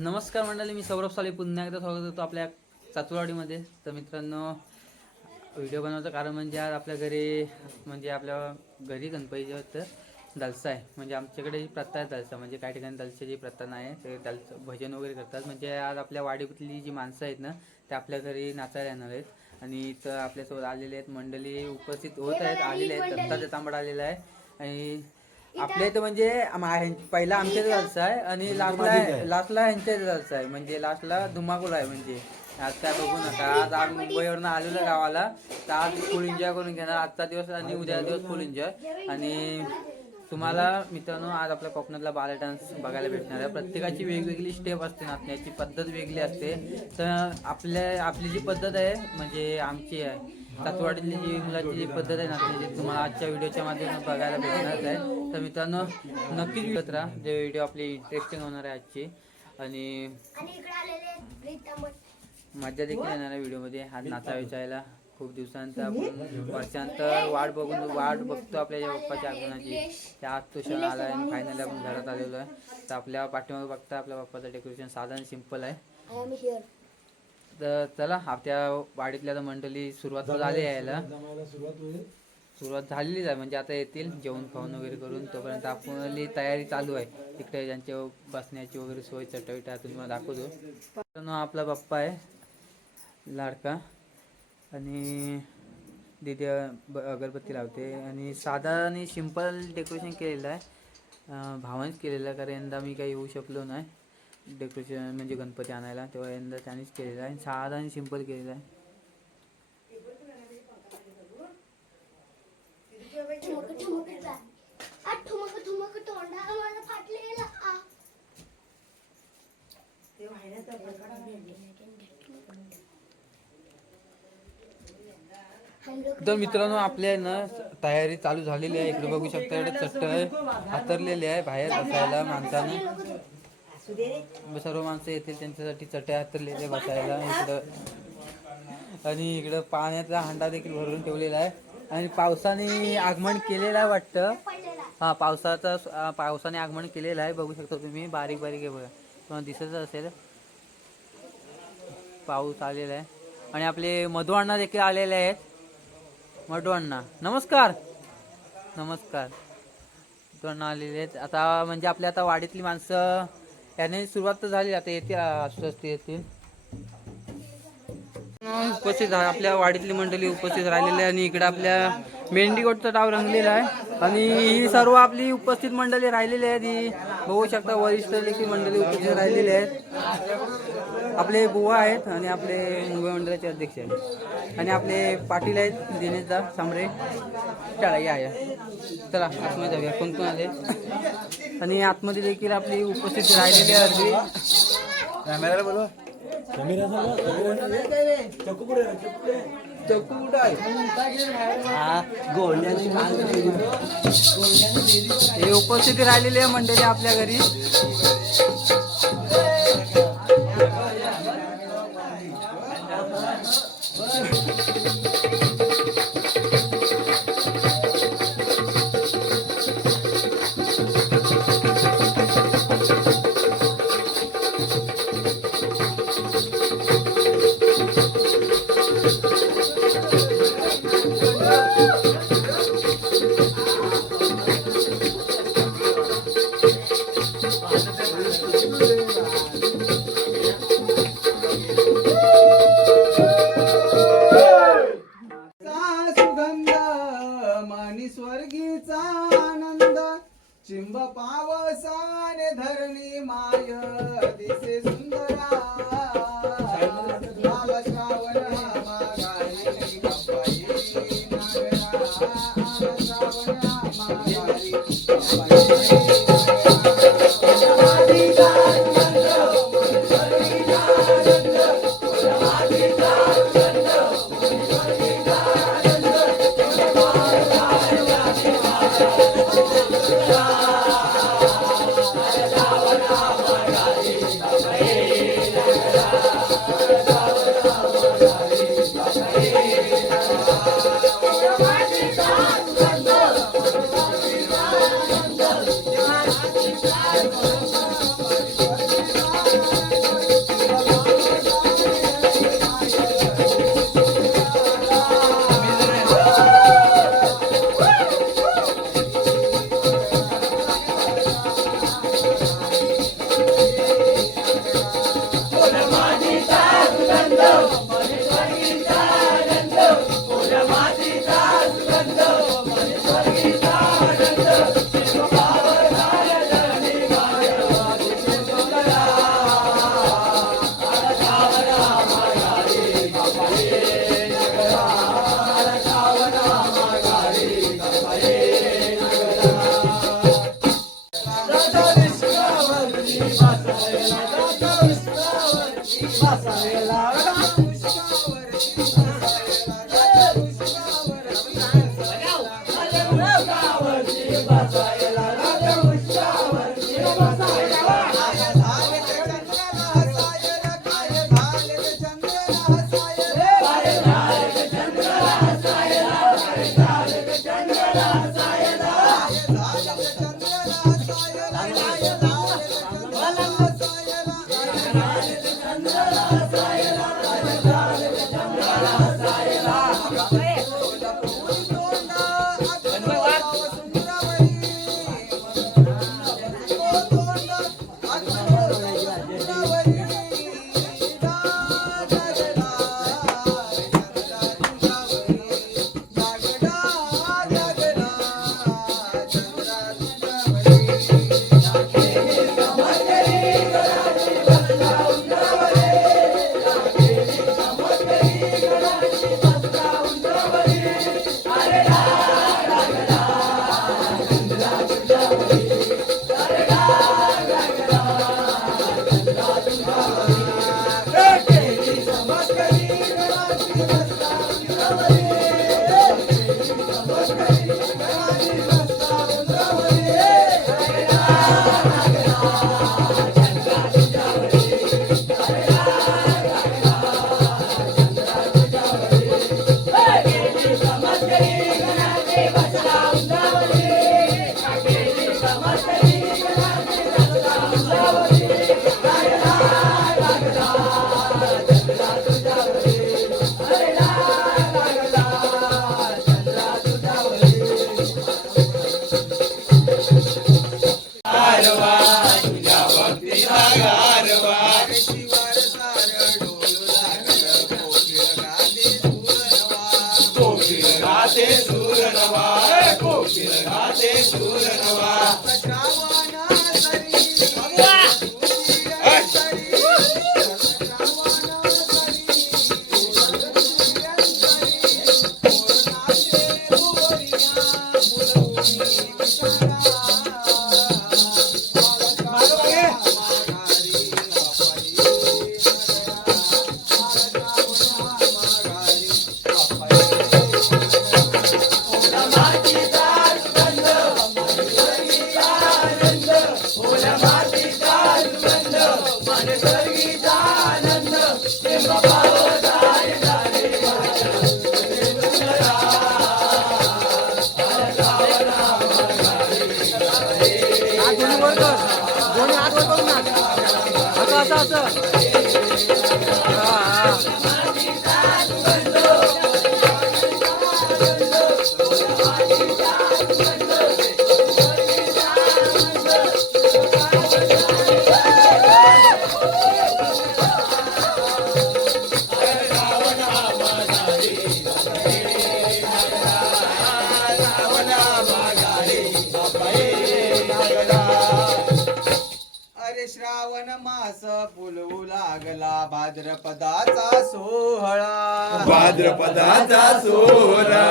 नमस्कार मंडळी, मी सौरभ साले पुन्हा एकदा स्वागत करतो आपल्या चातुरवाडीमध्ये. तर मित्रांनो, व्हिडिओ बनवायचं कारण म्हणजे आज आपल्या घरी गणपती होतं दलसा आहे. म्हणजे आमच्याकडे ही प्रथा आहे दलसा, म्हणजे काही ठिकाणी दलशाची प्रथा नाही, ते दलसा भजन वगैरे करतात. म्हणजे आज आपल्या वाडीतली जी माणसं आहेत ना, ते आपल्या घरी नाचायला येणार आहेत. आणि इथं आपल्यासोबत आलेले आहेत मंडळी, उपस्थित होत आहेत, आलेले आहेत. दत्ताचा तांबड आलेला आहे. आणि आपल्या इथं म्हणजे पहिला आमच्याच जलसा आहे आणि लास्टला ह्यांच्याच जलसा आहे. म्हणजे लास्टला धुमाकूळ आहे. म्हणजे आज काय बघू नका, आज आम्ही मुंबईवरनं आलेलो गावाला, तर आज फुल एन्जॉय करून घेणार आजचा दिवस आणि उद्या दिवस फुल एन्जॉय. आणि तुम्हाला मित्रांनो, आज आपल्या कोकणातला बाला डान्स बघायला भेटणार आहे. प्रत्येकाची वेगवेगळी स्टेप असते, नाचण्याची पद्धत वेगळी असते. तर आपली जी पद्धत आहे म्हणजे आमची आहे चातुरवाडीतली जी मुलाची जी पद्धत आहे नाचण्याची, तुम्हाला आजच्या व्हिडिओच्या माध्यमातून बघायला भेटणार आहे. तर मित्रांनो, नक्कीच व्हिडिओत राहा, जे व्हिडिओ आपली इंटरेस्टिंग होणार आहे आजची. आणि मजा देखील येणार आहे व्हिडिओमध्ये. आज नाचा विचारायला खूप दिवसानंतर आपण वर्षांतर वाट बघतो आपल्या बाप्पाच्या आगमनाची. त्या आज तो क्षण आला आहे आणि फायनली आपण घरात आलेलो आहे. तर आपल्या पाठीमागे बघता आपल्या बाप्पाचं डेकोरेशन साधारण सिंपल आहे. तर चला, आपल्या वाडीतल्या मंडळी सुरुवात झाली यायला, सुरुवात झालेलीच आहे. म्हणजे आता येतील जेवण खाऊन वगैरे करून, तोपर्यंत आपली तयारी चालू आहे. तिकडे ज्यांच्या बसण्याची वगैरे सोय चटविटा तुम्हाला दाखवतो. आपला बाप्पा आहे लाडका, आणि दिदी अगरबत्ती लावते. आणि साधा आणि सिंपल डेकोरेशन केलेलं आहे, भावानेच केलेलं आहे. कारण यंदा मी काही येऊ शकलो नाही डेकोरेशन म्हणजे गणपती आणायला, तेव्हा यंदा त्यानेच केलेलं आहे. साधा आणि सिंपल केलेलं आहे. तर मित्रांनो, आपल्या ना तयारी चालू झालेली आहे. इकडे बघू शकता, इकडे चट्ट हातरलेले आहे बाहेर बसायला माणसाने. सर्व माणसं येतील त्यांच्यासाठी चटई हातरलेले बसायला इकडं. आणि इकडं पाण्याचा हांडा देखील भरून ठेवलेला आहे. आणि पावसाने आगमन केलेलं आहे वाटतं. हा, पावसाने आगमन केलेलं आहे. बघू शकता तुम्ही, बारीक बारीक आहे बघा, तुम्हाला दिसत असेल. पाऊस आलेला आहे. आणि आपले मधु अण्णा देखील आलेले आहेत. मधु अण्णा नमस्कार. नमस्कार. मधु अण्णा आलेले आहेत. आता म्हणजे आपल्या आता वाडीतली माणसं याने सुरुवात तर झाली, आता येतील अस्वस्थ येतील. उपस्थित आपल्या वाडीतली मंडळी उपस्थित राहिलेली आहे. आणि इकडे आपल्या मेंढीकोटचा डाव रंगलेला आहे. आणि ही सर्व आपली उपस्थित मंडळी राहिलेली आहेत. ही बघू शकता, वरिष्ठ देखील मंडळी उपस्थित राहिलेली आहेत. आपले बुवा आहेत आणि आपले मुंबई मंडळाचे अध्यक्ष आहेत. आणि आपले पाटील आहेत दिनेशदा सांबरे. चला या चला आतमध्ये जाऊया, कोण कोण आले. आणि आतमध्ये देखील आपली उपस्थित राहिलेली आहे. हे उपस्थिती राहिलेली आहे मंडळी आपल्या घरी. स्वर्गीचा आनंद चिंब पावसाने धरणी माय दिसे सुंदरा. श्रावण मागारी बाप्पा ये नागरा. श्रावण मागारी श्रावण मास फुलवू लागला भाद्रपदाचा सोहळा भाद्रपदाचा सोहळा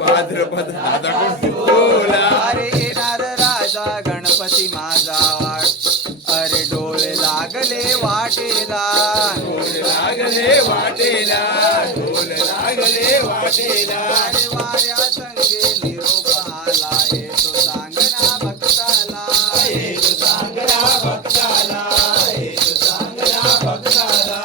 भाद्रपदाचा सोहळा अरे येणार राजा गणपती माझा वाट अरे डोळे लागले वाटेला ढोल लागले वाटेला ढोल लागले वाटेला अरे वाऱ्या संगे निरोप आला येतो सांगणा भक्ताला येतो चांगला भक्ताला येतो चांगला भक्ताला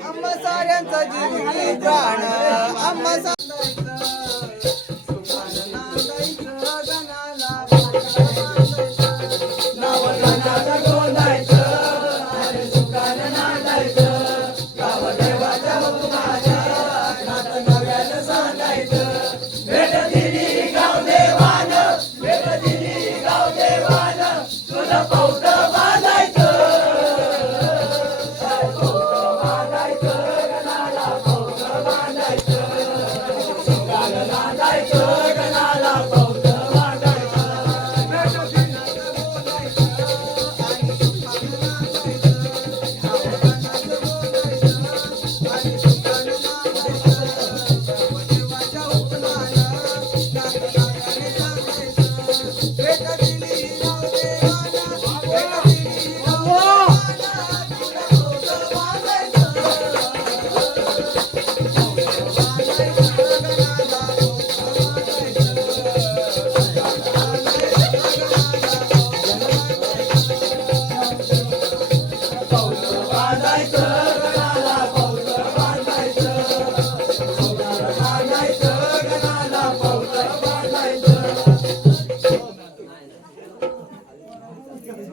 आम्हा साऱ्यांचा जीव प्राण आम्हा तुला पाहू